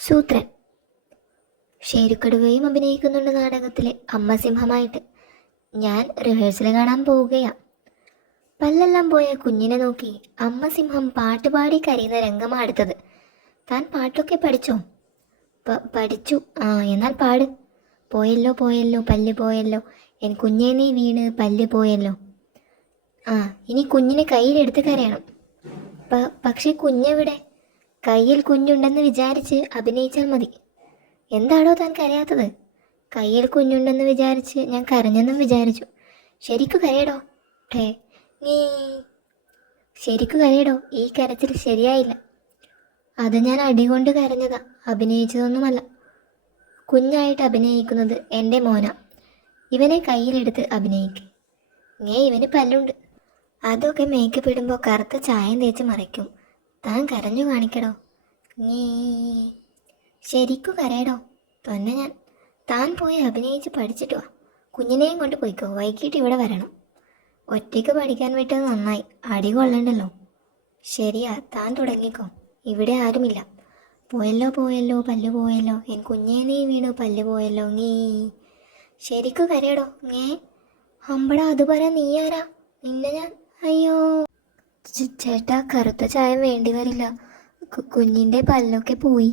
സൂത്രൻ. ഷേരുക്കടുവയും അഭിനയിക്കുന്നുണ്ട് നാടകത്തിലെ അമ്മ സിംഹമായിട്ട്. ഞാൻ റിഹേഴ്സൽ കാണാൻ പോവുകയാ. പല്ലെല്ലാം പോയ കുഞ്ഞിനെ നോക്കി അമ്മ സിംഹം പാട്ടുപാടി കരയുന്ന രംഗമാണ് അടുത്തത്. താൻ പാട്ടൊക്കെ പഠിച്ചോ? പഠിച്ചു. ആ, എന്നാൽ പാട്. പോയല്ലോ പോയല്ലോ പല്ല് പോയല്ലോ, എൻ കുഞ്ഞേ നീ വീണ് പല്ല് പോയല്ലോ. ആ, ഇനി കുഞ്ഞിനെ കയ്യിലെടുത്ത് കരയണം. പക്ഷേ കുഞ്ഞെവിടെ? കയ്യിൽ കുഞ്ഞുണ്ടെന്ന് വിചാരിച്ച് അഭിനയിച്ചാൽ മതി. എന്താണോ താൻ കരയാത്തത്? കയ്യിൽ കുഞ്ഞുണ്ടെന്ന് വിചാരിച്ച് ഞാൻ കരഞ്ഞെന്നും വിചാരിച്ചു. ശരിക്കു കരയടോ. ടേ നീ ശരിക്കു കരയടോ. ഈ കരച്ചിൽ ശരിയായില്ല. അത് ഞാൻ അടികൊണ്ട് കരഞ്ഞതാ, അഭിനയിച്ചതൊന്നുമല്ല. കുഞ്ഞായിട്ട് അഭിനയിക്കുന്നത് എൻ്റെ മോന. ഇവനെ കയ്യിലെടുത്ത് അഭിനയിക്ക്. ഇവന് പല്ലുണ്ട്. അതൊക്കെ മേക്കപ്പ് ഇടുമ്പോൾ കറുത്ത ചായം തേച്ച് മറയ്ക്കും. താൻ കരഞ്ഞു കാണിക്കടോ. നീ ശരിക്കു കരയടോ. തന്നെ ഞാൻ. താൻ പോയി അഭിനയിച്ച് പഠിച്ചിട്ട് വാ. കുഞ്ഞിനെയും കൊണ്ട് പോയിക്കോ. വൈകിട്ട് ഇവിടെ വരണം. ഒറ്റയ്ക്ക് പഠിക്കാൻ വിട്ടത് നന്നായി. അടി കൊള്ളണ്ടല്ലോ. ശരിയാ, താൻ തുടങ്ങിക്കോ. ഇവിടെ ആരുമില്ല. പോയല്ലോ പോയല്ലോ പല്ല് പോയല്ലോ, എൻ കുഞ്ഞേ നീ വീണു പല്ല് പോയല്ലോ. നീ ശരിക്കു കരയടോ. അമ്പടാ, അത് പറയാൻ നീ ആരാ? നിന്നെ ഞാൻ. അയ്യോ ചേട്ടാ, കറുത്ത ചായം വേണ്ടി വരില്ല. കുഞ്ഞിൻ്റെ പല്ലൊക്കെ പോയി.